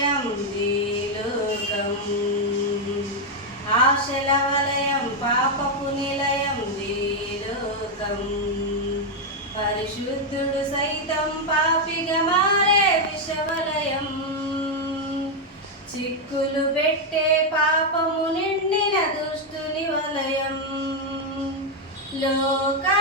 వలయం దీలోకం ఆశల వలయం పాపపు నిలయం దీలోకం పరిశుద్ధుడు సైతం పాపిగా మారే విషవలయం చిక్కులు పెట్టే పాపము నిండిన దుష్టుని వలయం లోక